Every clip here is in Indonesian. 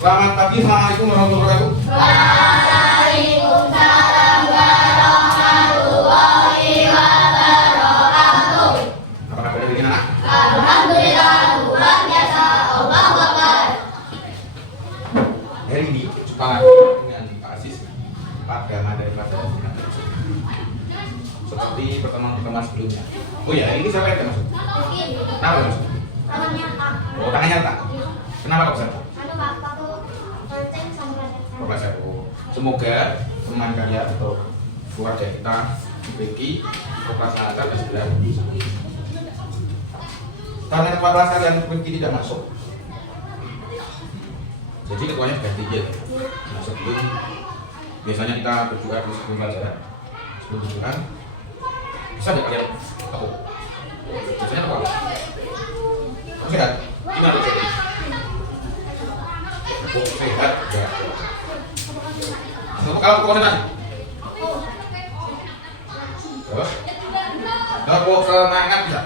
Selamat pagi, assalamualaikum warahmatullahi wabarakatuh. Waalaikumsalam warahmatullahi wabarakatuh. Apa kabar dari anak? Alhamdulillah, luar biasa. Allahu Akbar. Hari ini jumpa lagi dengan Pak Aziz pada materi pelajaran seperti pertemuan-pertemuan sebelumnya. Oh ya, ini siapa yang masuk? Kenapa yang masuk? Tangannya tak. Oh, tangannya tak. Kenapa kok bisa? Anu Pak, aku lonceng sama Profesor. Semoga teman kalian atau keluarga kita diberi kelas lancar dan segera lulus. Karena tempat kelas kalian mungkin tidak masuk, jadi ketuanya ganti ya. Nah, sebelum biasanya kita berdoa di sebelum pelajaran, sebelum pelajaran bisa nggak kalian tahu? Biasanya apa? Sehat? Gimana tuh? Sehat ya. Kalau koordinasi, terus kalau semangat bisa,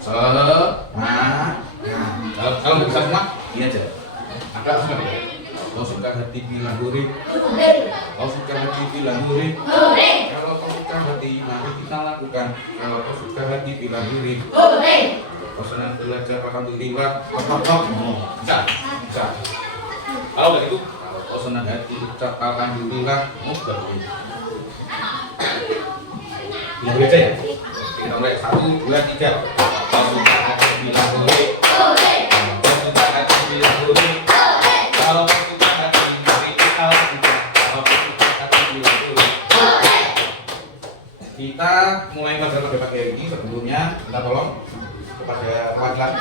semangat. Kalau nggak bisa semua, ini aja. Agak susah ya. Kau suka hati bilang gurih, kau suka hati bilang gurih. Kalau kau suka hati, mari kita lakukan. Kalau kau suka hati bilang gurih. Kau senang belajar, alhamdulillah. Bisa, bisa. Kalau nggak itu, kalau kau senang hati, ucap alhamdulillah. Baru ini. Bilang aja ya. Kita mulai 1, 2, 3. Kau suka hati bilang gurih. Kau suka hati bilang gurih. Kalau kau suka hati bilang gurih. Kalau kau suka hati bilang gurih. Kita mulai pelajaran pada pagi hari ini. Sebelumnya kita tolong kepada perwakilan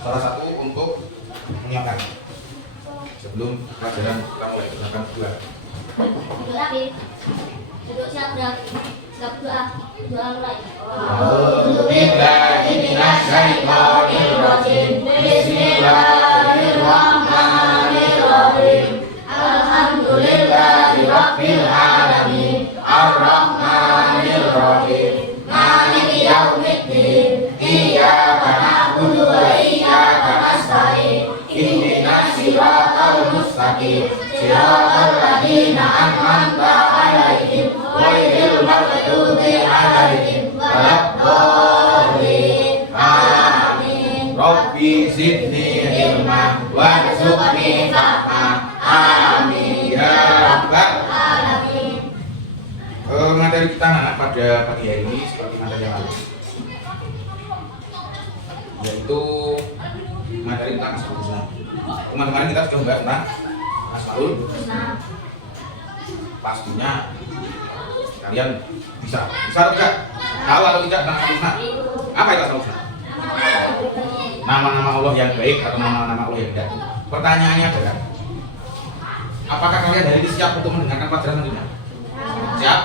salah satu untuk menyiapkan sebelum pelajaran kita mulai gerakan dua. Duduk siap dah. Siap doa. Doa mulai. Bismillahirrahmanirrahim. Alhamdulillahirabbil alamin. Arrahmanirrahim. Maliki yaumiddin. Iyyaka na'budu wa iyyaka nasta'in. Ihdinas siratal mustaqim. Siratal ladzina an'amta 'alaihim ghairil maghdubi 'alaihim waladdallin. Amin. Rabbi zidni ilma warzuqni fahma. Amin ya rabbal Alamin. materi kita anak pada pagi hari ini seperti materi yang lalu, yaitu materi tentang asmaul husna. Kemarin kita sudah membahas tentang asmaul husna. Pastinya kalian bisa atau tidak? Tahu atau tidak tentang asmaul husna? Apa itu asmaul husna? Nama-nama Allah yang baik atau nama-nama Allah yang tidak. Pertanyaannya adalah, apakah kalian hari ini siap untuk mendengarkan pelajaran selanjutnya? Siap?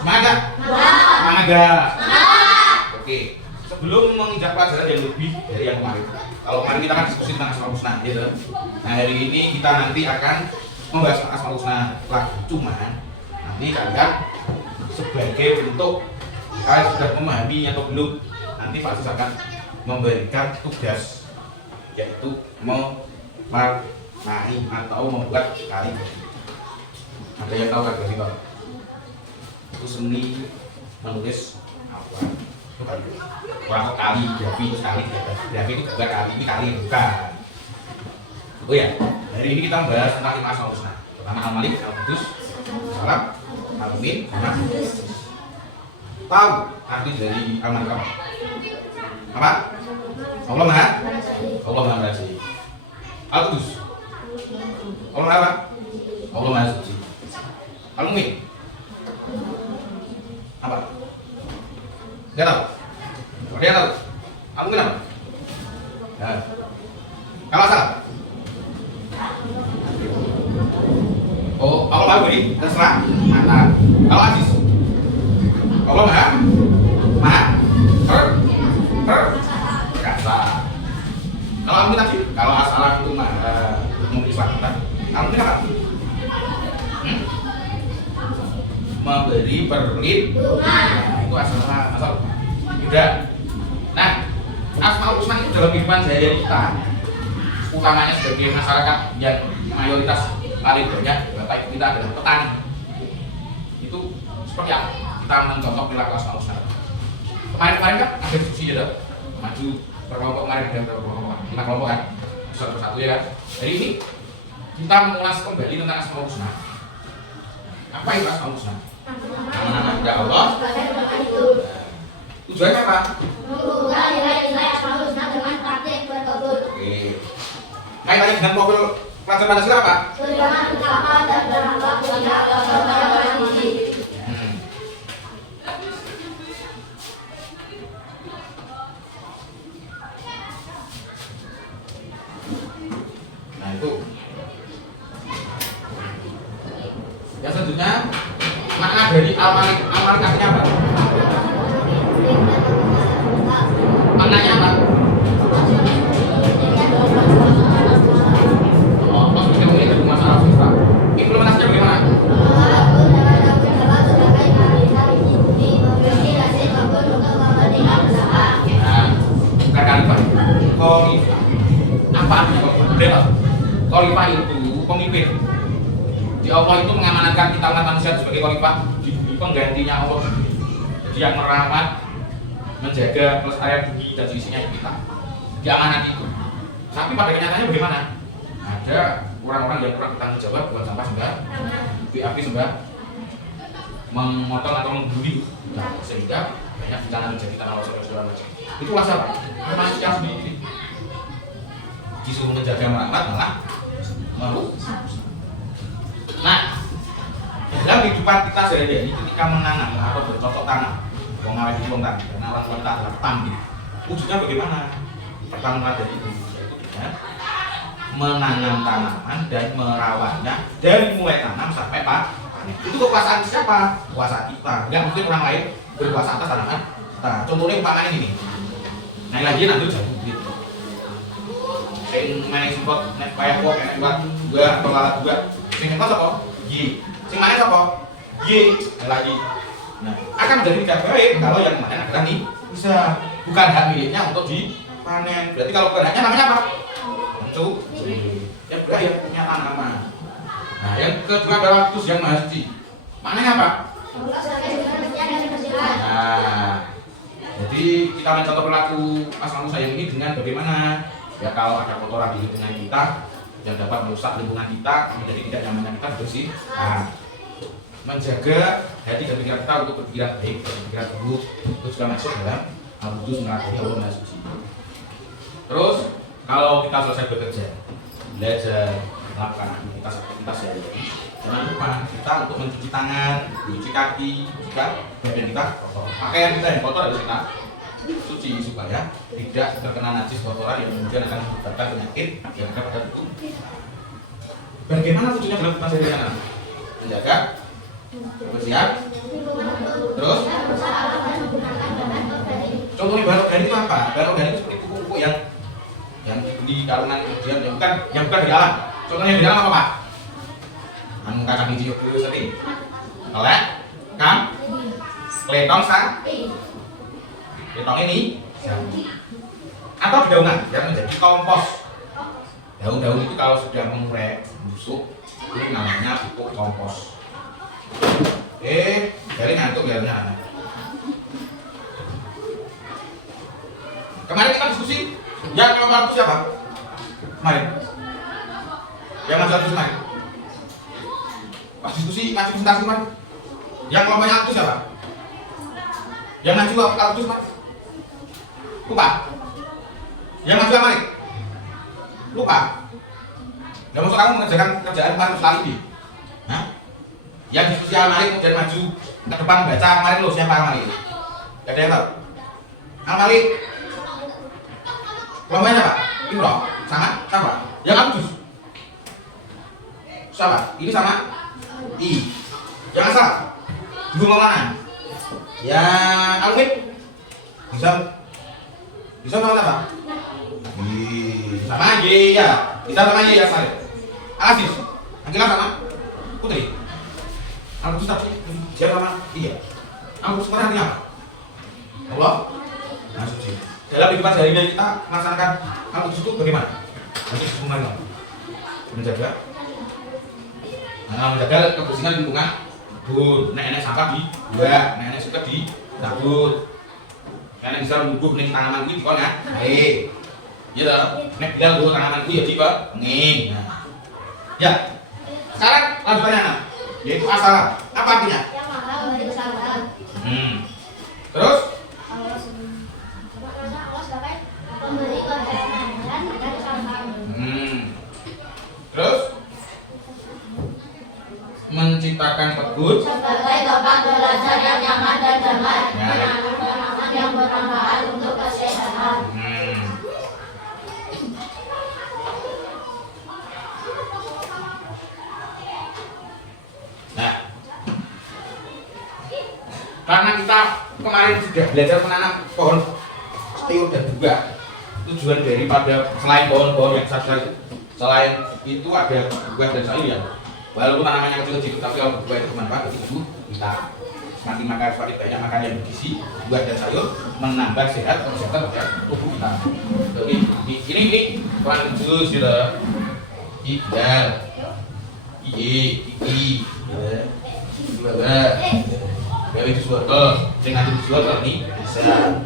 Semangat gak? Semangat gak? Oke, sebelum menginjak pelajaran yang lebih dari yang kemarin, kalau kemarin kita kan diskusi tentang asmaul husna, gitu. Nah hari ini kita nanti akan membahas asmaul husna lagi. Cuma nanti kalian sebagai bentuk kalian sudah memahami atau belum, nanti Pak Aziz akan memberikan tugas, yaitu mewarnai atau membuat kali. Ada yang tahu kan berarti kalau itu seni menulis apa? Itu kali. Kurang kali, grafi itu kali, grafi itu juga kali, ini kali bukan. Oh ya, hari ini kita membahas tentang 5 asmaul husna. Pertama Al-Malik, Al-Qudus, Salam, Al-Mu'min, Al-Quddus. Tahu arti dari Al-Malik apa? Apa? Allah Maha Berasi. Al-Qudus. Allah apa? Allah Maha Suci. Al-Mu'min apa? Dia tahu? Dia tahu? Al-Mu'min apa? Nah. Kalau salah? Oh, Allah Maha Beri, terserah. Mantap. Kalau Aziz? Allah Maha Perkasa. Kalau Amin tadi, kalau asalah itu Maha Memperkasa. Amin apa? Memberi perlindungan. Nah, itu asal. Udah. Nah, asmaul husna itu dalam kehidupan sehari-hari kita utamanya sebagai masyarakat yang mayoritas paling banyak bapak ibu kita adalah petani. Itu seperti apa? Kita mencontoh perilaku Asmaul Husna. Kemarin kan ada diskusi ya, maju berkelompok kemarin ada berapa kelompok? 5 kelompok kan, satu persatu ya kan. Jadi ini kita mengulas kembali tentang Asmaul Husna. Apa itu Asmaul Husna? Nama-nama indah Allah. Tujuannya apa? Oke. Kaitannya dengan profil pelajar Pancasila apa? Nah itu. Yang selanjutnya makna dari al-malik artinya apa? Maknanya apa? Oh, maksudnya mungkin itu masalah siswa. Implementasinya bagaimana? Nah, bukan khalifah. Khalifah. Apa artinya khalifah? Khalifah itu pemimpin. Di Allah itu mengamanatkan kita umat manusia sebagai khalifah di penggantinya Allah. Dia merawat, menjaga pelestarian bumi dan seisinya kita. Diamanati itu. Tapi pada kenyataannya bagaimana? Ada orang-orang yang kurang bertanggung jawab, buang sampah sembah, api sembah, memotong atau membuli, nah, sehingga banyak bencana menjadi tanah longsor dan segala macam. Itu kuasa apa? Manusia sendiri disuruh menjaga merawat malah merusak. Nah, dalam kehidupan kita sehari-hari ketika menanam atau bercocok tanam, mengawet di lontar, karena orang tua kita adalah petani. Wujudnya bagaimana? Pertama dari itu, yaitu dengan menanam tanaman dan merawatnya dari mulai tanam sampai panen. Itu kekuasaan siapa? Kuasa kita. Nggak mungkin orang lain berkuasa atas tanaman. Nah, contohnya umpamanya ini. Nah, lagi nanti jadi gitu. Sing main sempat naik kayak kok enak buat gua atau lalat juga. Sing apa sapa? Y. Sing main sapa? Y. Lagi. Nah, akan menjadi tidak baik kalau yang kemarin adalah nih bisa bukan hak miliknya untuk dipanen. Berarti kalau bukan haknya namanya apa? Mencuri. Ya berarti ya punya tanaman. Nah, yang kedua adalah Tuhan Yang Maha Suci. Maknanya apa? Nah, jadi kita mencontoh perilaku Asmaul Husna ini dengan bagaimana? Ya kalau ada kotoran di lingkungan kita yang dapat merusak lingkungan kita menjadi tidak nyamannya kita bersih. Nah, menjaga hati dan pikiran kita untuk berpikiran baik, berpikiran buruk, itu juga masuk dalam al-wudhu mengadili Allah Maha Suci. Terus kalau kita selesai bekerja, belajar, melakukan aktivitas sehari-hari, jangan lupa kita untuk mencuci tangan, mencuci kaki, jika bagian kita kotor, pakaian kita yang kotor harus kita cuci supaya tidak terkena najis kotoran yang kemudian akan menyebabkan penyakit yang ada pada tubuh. Bagaimana wujudnya dalam aktivitas sehari-hari? Menjaga kebersihan. Terus contohnya bahan organik itu apa? Bahan organik itu seperti pupuk yang dibeli karungan kemudian yang bukan dari alam. Contohnya di dalam apa Pak? Anu kakak di Jogja dulu sering kelek, kletong kletong ini atau dedaunan yang menjadi kompos. Daun-daun itu kalau sudah mengurai busuk itu namanya pupuk kompos. Jadi ngantuk biarnya. Kemarin kita diskusi, yang kelompok itu siapa? Kemarin. Yang maju diskusi kemarin. Pas diskusi, maju presentasi kemarin. Yang kelompoknya itu siapa? Yang maju kalau itu kemarin. Lupa. Yang maju kemarin. Lupa. Gak maksud kamu mengerjakan kerjaan kemarin sekali. Hah? Yang diskusi Al-Malik kemudian maju ke depan baca Al-Malik lo, siapa Al-Malik? Gak ada yang tahu? Al-Malik kelompoknya apa? Imroh? Sama? Siapa? Yang Abdus? Siapa? Ini sama? I. Yang asal? Dua mana? Yang Al-Mid? Bisa sama siapa? Sama aja ya. Kita sama aja ya Salih. Al-Aziz? Angkila sama? Putri? Al-Qudus tapi dia sama? Iya. Al-Qudus sebenarnya artinya apa? Allah Maha Suci. Dalam kehidupan sehari-hari kita melaksanakan Al-Qudus itu bagaimana? Nanti semuanya menjaga. Nah, menjaga kebersihan lingkungan. Bun, nenek sampah di buang, nenek suka di dapur. Nenek bisa nunggu nih tanaman gue di kona. Hei, iya nek bilang dulu tanaman gue ya tiba ngin. Ya, sekarang lanjutannya yaitu asal. Apa artinya? Yang mahal memberi kesalahan. Terus? Memberi keherangan dan kesalahan. Terus? Menciptakan kebun Sebagai tempat belajar yang nyaman dan damai, menanam tanaman yang bermanfaat untuk kesehatan. Nah, karena kita kemarin sudah belajar menanam pohon sayur dan buah, tujuan daripada selain pohon-pohon yang saja selain itu ada buah dan sayur ya. Walaupun tanamannya kecil-kecil, tapi kalau buah itu bermanfaat bagi tubuh kita. Semakin makan semakin banyak makan yang bergizi, buah dan sayur menambah sehat kesehatan pada tubuh kita. Jadi ini kurang jus gitu. Iqbal, iki, juga, dari jus wortel, dengan jus wortel ini bisa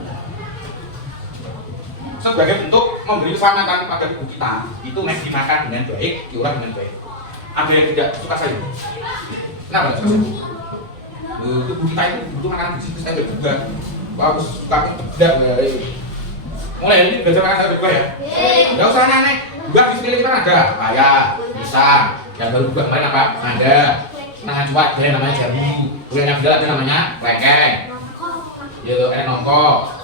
sebagai bentuk memberi keselamatan pada tubuh kita. Itu dimakan dengan baik, diolah dengan baik. Ada yang tidak suka sayur. Kenapa tidak suka sayur? Tubuh kita itu butuh makanan gizi sayur juga. Bagus, suka tidak baik. Mulai ini belajar makan sayur juga ya. Tidak usah aneh-aneh. Buah di sekeliling kita ada, paya, pisang. Yang baru buah kemarin apa? Ada. Tangan cuat, ada namanya jambu. Buah yang ada namanya lekeng. Yaitu nongko.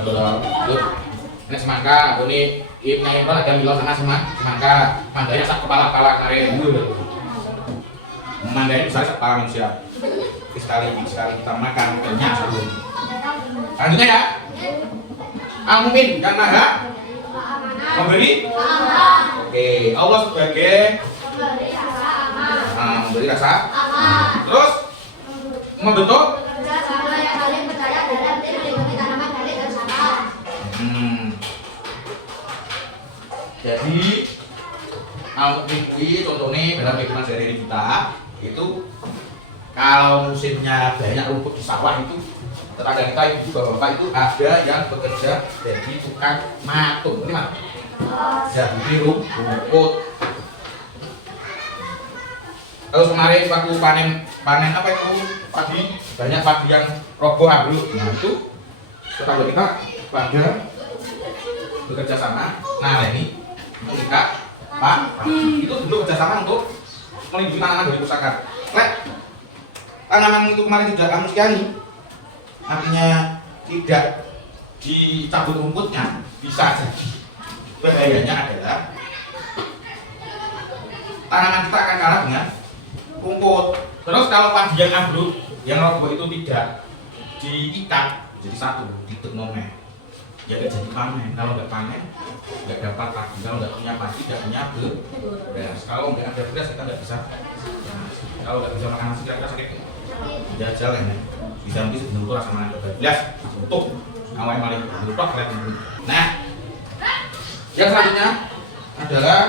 Lalu ini semangka, ini Ibnu ada Milo sama semangka. Mandanya sak kepala kemarin. Mandanya besar sak kepala manusia. Sekali kita makan banyak sabun. Lanjutnya ya. Al-Mumin yang maha memberi. Oke, Allah sebagai memberi rasa. Terus membentuk. Jadi Al-Mumin contohnya dalam kehidupan sehari-hari kita itu kalau musimnya banyak rumput di sawah itu tetangga kita ibu bapak itu ada yang bekerja jadi tukang matung. Ini mana? Jadi rumput. Terus kemarin waktu panen apa itu padi, banyak padi yang roboh ambruk. Nah itu tetangga kita pada bekerja sama. Nah ini kita Pak, itu bentuk kerjasama untuk melindungi tanaman dari kerusakan. Tanaman itu kemarin tidak kamu sekali, artinya tidak dicabut rumputnya bisa saja. Bahayanya adalah tanaman kita akan kalah dengan rumput. Terus kalau padi yang ambruk, yang roboh itu tidak diikat jadi satu, diteknome, ya tidak jadi panen. Kalau nggak panen, nggak dapat lagi. Kalau nggak punya padi, nggak punya beras. Kalau nggak ada beras, kita nggak bisa. Kalau nggak bisa makan nasi, kita sakit. Jajal ini bisa mungkin sebelum itu rasa makan beras untuk awalnya paling berupa kelihatan dulu. Nah, yang selanjutnya adalah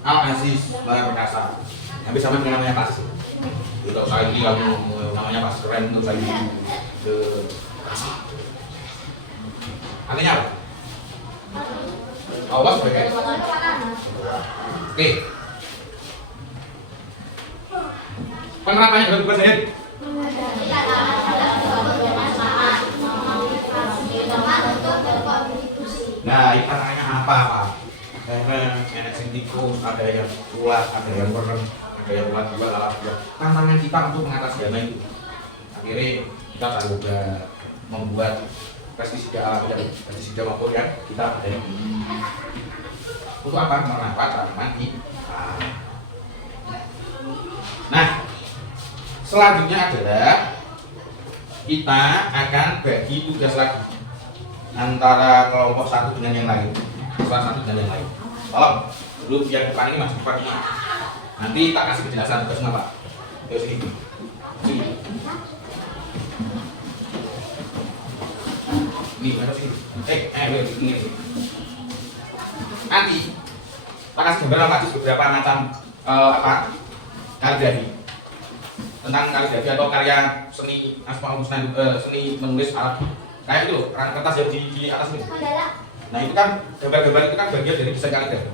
Al-Aziz Maha Perkasa. Habis sama dengan namanya pas. Tidak usah ini kamu namanya pas keren untuk saya ke artinya apa? Allah sebagai oke. Penerapannya dalam tugas sehari. Nah, ini tantangannya apa Pak? Enak sing tikus, ada yang kuat, ada yang merem, ada yang kuat juga lalat juga. Tantangan kita untuk mengatasi hal itu. Akhirnya kita coba membuat pestisida alami dan pestisida maupun yang kita ada. Untuk apa? Merawat tanaman ini. Nah, selanjutnya adalah kita akan bagi tugas lagi antara kelompok satu dengan yang lain, salah satu dengan yang lain. Tolong, dulu yang depan ini masuk depan ini. Nanti tak kasih penjelasan tugas apa. Ayo sini. Sini. Ini ada sini. Ini. nanti kita kasih gambaran kasih beberapa macam kaligrafi tentang kaligrafi atau karya seni Asmaul Husna, seni menulis Arab kayak itu loh, kertas yang di atas ini. Nah itu kan gambar-gambar itu kan bagian dari desain kaligrafi,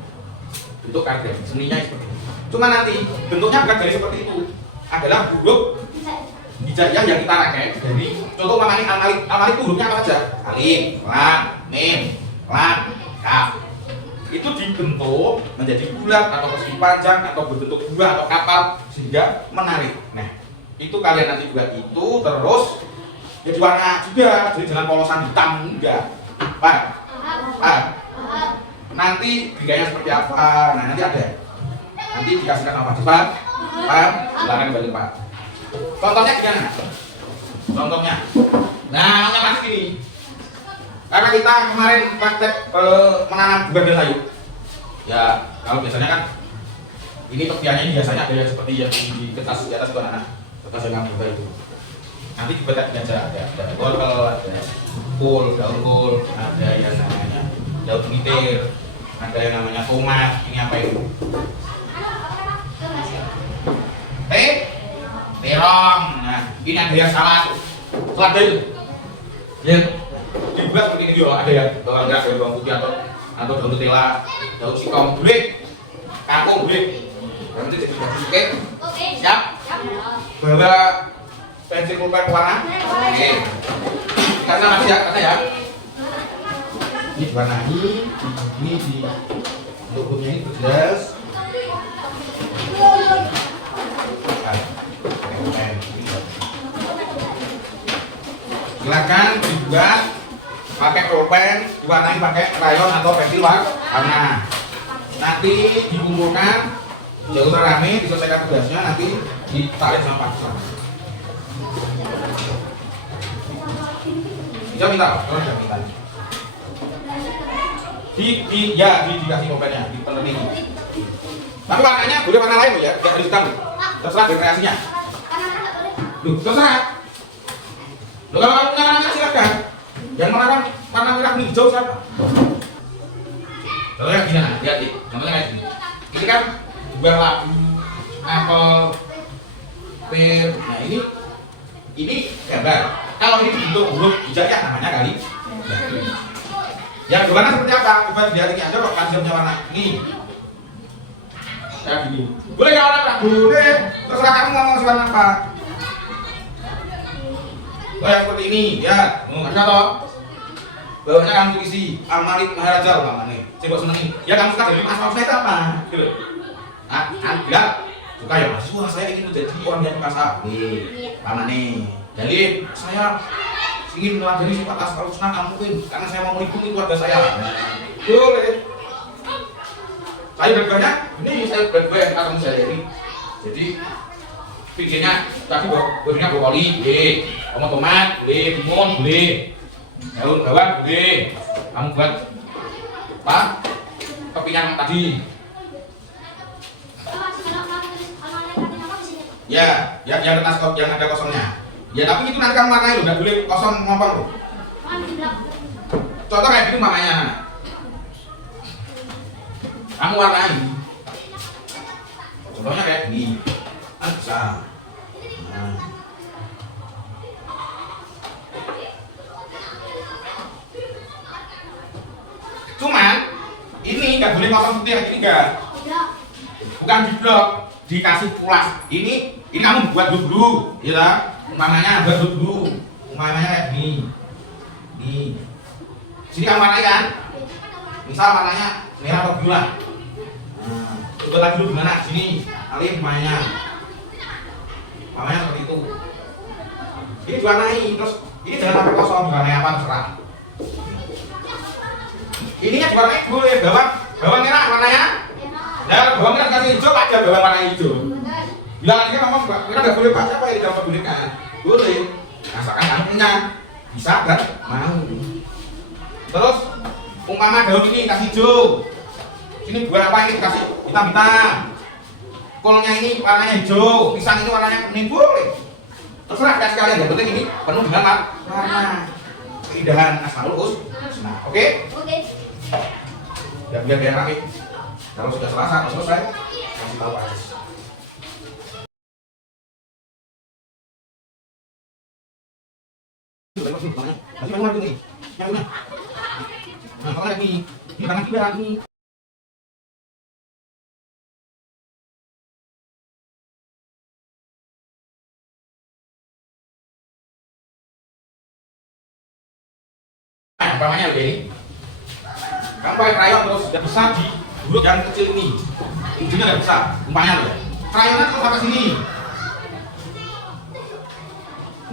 bentuk kaligrafi seninya seperti itu. Cuma nanti bentuknya bukan dari seperti itu, adalah huruf hijaiyah yang kita pakai dari contoh mamani al-malik itu hurufnya apa saja? Alif, lam, mim, lam, kaf. Itu dibentuk menjadi bulat atau persegi panjang atau berbentuk buah atau kapal sehingga menarik. Nah, itu kalian nanti buat itu terus ya diwarna juga, jadi jangan polosan hitam enggak. Pak. Nanti bingkainya seperti apa? Nah, nanti ada. Nanti dikasihkan apa? Pak. Pak, silakan balik Pak. Contohnya gimana? Contohnya. Nah, masih gini. Karena kita kemarin praktek menanam bunga sayur. Ya, kalau biasanya kan ini tepiannya ini biasanya ada yang seperti yang di kertas di atas itu anak kertas yang bunga itu. Nanti juga tadi aja ada wortel, ada kol, daun kol, ada yang namanya daun mitir, ada yang namanya tomat. Ini apa itu? Terong. Nah, ini ada yang salad. Salad itu. Ya. Dibuat seperti ini juga ada yang bawang merah, bawang putih atau daun nutella, daun singkong, bulik, kangkung, bulik. Nanti jadi oke. Siap. Bawa pensil pulpen warna. Oke. Karena masih ya, karena ya. Ini diwarnai, ini di logonya ini jelas. Silakan dibuat pakai pulpen, diwarnai pakai krayon atau pensil warna. Nanti dikumpulkan, jauh rame, diselesaikan tugasnya, nanti ditarik sama paksa. Bisa minta, kalau tidak minta. Dikasih pulpennya, dipenuhi. Tapi warnanya boleh warna lain ya, tidak harus hitam. Terserah berkreasinya. Loh, terserah. Loh, kalau kamu punya warna silakan. Yang warna merah kuning hijau siapa? Contohnya gini, hati-hati. Contohnya kayak gini. Ini kan buah labu, apel, pir. Nah ini gambar. Kalau ini bentuk huruf hijaiyah namanya kali. Yang berwarna seperti apa? Coba lihat ini aja kok konsepnya warna ini. Kayak gini. Boleh nggak warna merah? Boleh. Terserah kamu ngomong warna apa. Oh yang seperti ini, ya. Ada toh? Bawahnya kamu tulis Al-Malik Maharaja umpamanya. Coba senengi. Ya kamu suka dari Asmaul Husna itu apa? Gitu. Enggak. Suka ya Mas. Wah, saya ingin menjadi orang yang perkasa. Umpamanya. Jadi saya ingin meladeni sifat Asmaul Husna mungkin karena saya mau melindungi keluarga saya. Boleh. Saya berbanyak, ini saya berbanyak akan saya ini. Jadi bikinnya tadi bodinya brokoli, boleh. Tomat, boleh. Timun, boleh. Daun bawang, boleh. Kamu buat apa? Kepingan tadi. Ya, yang kertas yang ada kosongnya. Ya tapi itu nanti kamu warnai loh, nggak boleh kosong ngompol loh. Contoh kayak gitu makanya. Kamu warnai. Contohnya kayak gini. Kan bisa. Nah. Cuman ini nggak boleh kosong putih kayak gini enggak. Bukan di blok, dikasih pulas. Ini kamu buat dulu, ya. Umpamanya buat dulu. Umpamanya kayak gini. Nih. Sini kamu warnai kan? Misal warnanya merah atau biru lah. Nah, coba lagi dulu gimana? Sini, alif umpamanya. Umpamanya seperti itu. Ini diwarnai, terus ini jangan sampai kosong, diwarnai apa terserah. Ininya diwarnai boleh, bawang merah warnanya. Ya, bawang merah kasih hijau aja, bawang warna hijau. Bilang lagi ngomong, merah nggak boleh baca apa yang di dalam pemilikan. Boleh, asalkan kamu kenyang, bisa kan? Mau. Terus umpama daun ini kasih hijau. Sini buah apa ini kasih hitam-hitam. Kolnya ini warnanya hijau, pisang ini warnanya kuning, boleh. Terserah kasih kalian, yang penting ini penuh dengan warna keindahan Asmaul Husna. Oke? Oke. biar dia rapi. Kalau sudah selesai, kasih tahu aja. Masih manual ini. Yang mana? Nah, kalau lagi di tangan kiri lagi. Umpamanya begini, kamu pakai krayon terus tidak bisa di huruf yang kecil ini, ujungnya nggak bisa. Umpamanya loh, krayonnya terus sampai sini.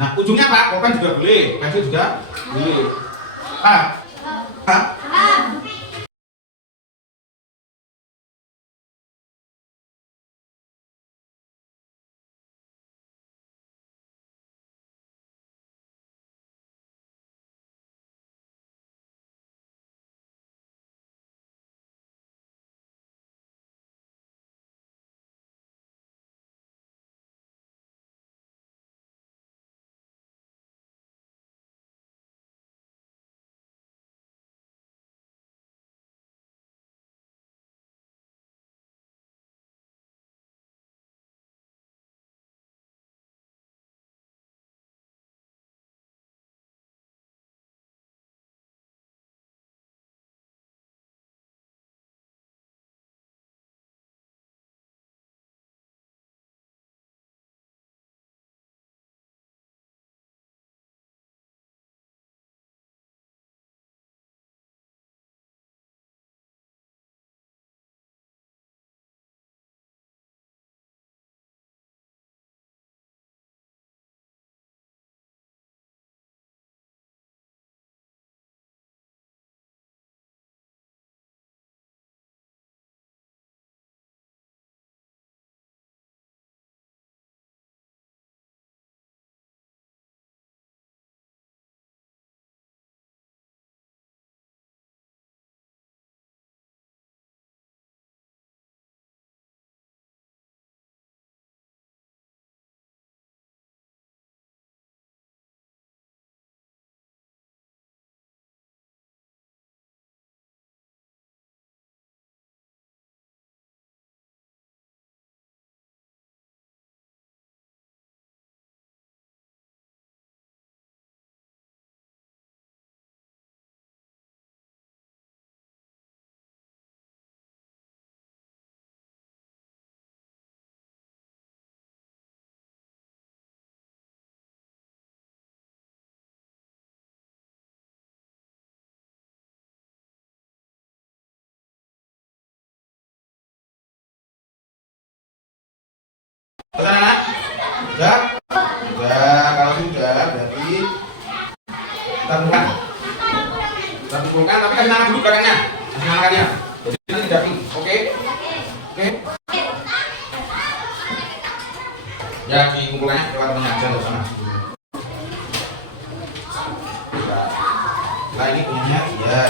Nah, ujungnya apa? Pulpen juga boleh, pensil juga boleh. Ah, ah. Sudah, anak? Sudah? Sudah, kalau sudah berarti kita kumpulkan. Kita kumpulkan, tapi kasih nama dulu belakangnya. Kasih nama kalian. Jadi nanti tidak ping. Oke? Oke? Ya, dikumpulkannya lewat temannya aja, nggak usah masuk dulu. Nah, ini punyanya dia.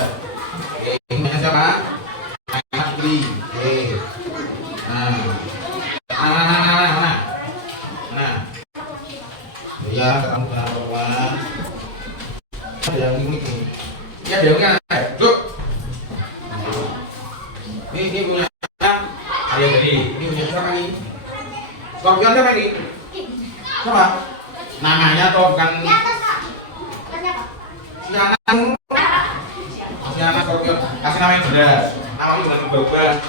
Oke, ini punyanya siapa? Anak Putri. Oke. Nah. Ya, kamu kenapa perempuan? Ada yang unik nih. Ya, dia kan, duduk. Ini punya Arya jadi. Ini punya siapa nih? Scorpion siapa nih? Siapa? Namanya toh bukan Siana Scorpion. Kasih nama yang jelas. Namanya bukan berubah.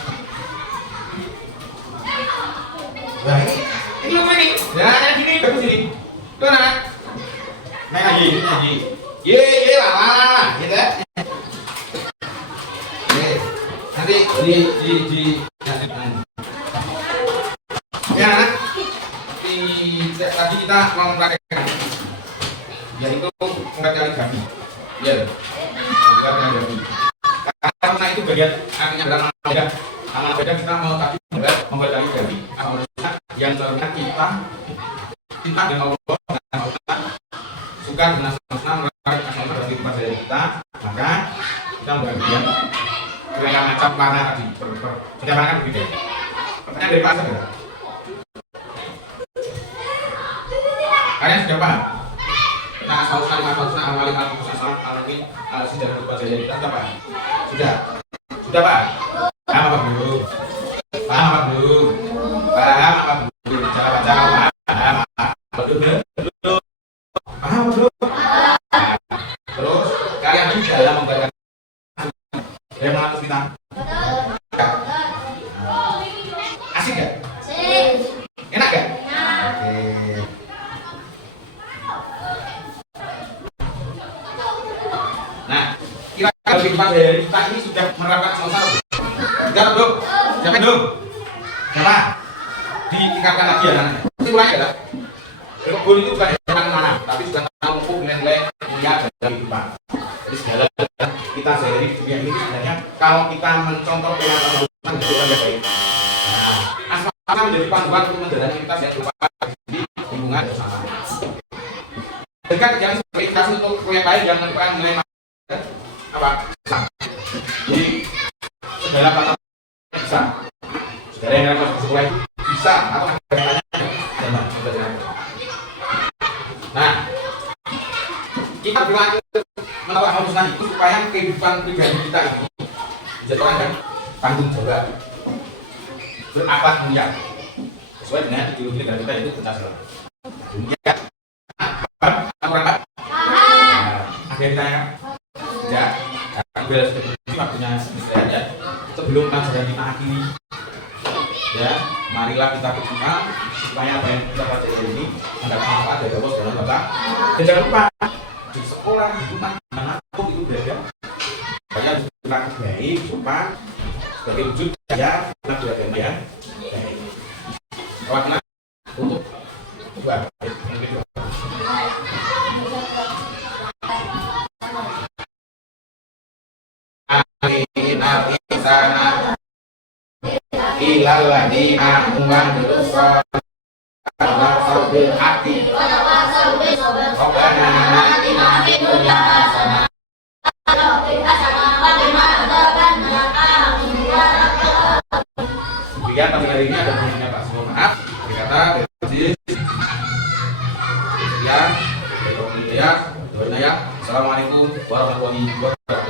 Nah, ini apa nih? Nah, yang sini, bagus ini. Tuh nak, naik lagi, ye lah, gitu ya. Nanti ya nak, tadi kita mau mempraktekkan, yaitu mengkat kali gabi, ya, mengkat kali gabi. Karena itu bagian artinya adalah nama beda kita mau tadi membuat kali gabi. Yang terlihat kita cinta dengan Allah, suka dengan senang menarik asal dari kepada kita, maka kita membagian dengan macam warna tadi, setiap warna kan berbeda. Pertanyaan dari Pak Asad, kalian sudah paham? Kita asal usul awalin al-Quran al-Alamin al-Sidah berbagai kita sudah paham? Sudah. Sudah Pak? Paham apa belum? Paham apa belum? Paham apa belum? Cara baca paham apa belum? Paham apa belum? Terus kalian ini dalam membaca yang mengatur kita asik gak? Enak gak? Oke. Nah, kira-kira kehidupan dari kita ini sudah menerapkan sama-sama belum? Sudah belum? Siapa belum? Siapa? Ditingkatkan lagi ya anaknya. Mulai ya. Kebun itu bukan yang mana, tapi sudah mampu nilai-nilai mulia dari kehidupan. Jadi segala kita sehari di dunia ini sebenarnya kalau kita mencontoh kehidupan itu kan baik. Asal menjadi panduan untuk menjalani kita sehat lupa di lingkungan bersama. Jika jangan sebagai indikasi untuk yang baik yang menentukan nilai apa? Jadi segala kata bisa. Segala yang harus sesuai bisa atau katanya jangan. Nah, kita berlanjut menolak hal itu supaya kehidupan pribadi kita ini dijadikan tanggung jawab berakhlak mulia sesuai dengan ideologi negara kita yaitu Pancasila. Dunia aturan apa? Ada yang ditanya? Ya, bela seperti waktunya istirahat ya. Sebelum pelajaran kita akhiri, ya, marilah kita berdoa supaya apa yang kita pelajari ini mendapat manfaat dari Allah dalam bapak. Dan jangan lupa di sekolah, di rumah, dimanapun itu berada, supaya berlaku baik, sopan, sebagai wujud saya kita berada yang baik. Wakna untuk dua yang kedua. Sana ilal ladina umman birusul tawassaw bil haqqi wa tawassaw bis sabr. Rabbana atina fid dunya hasanah wa qina adzabannar. Demikian pada hari ini ada bunyinya Pak. Mohon maaf. Dikata dari sekian. Assalamualaikum warahmatullahi wabarakatuh.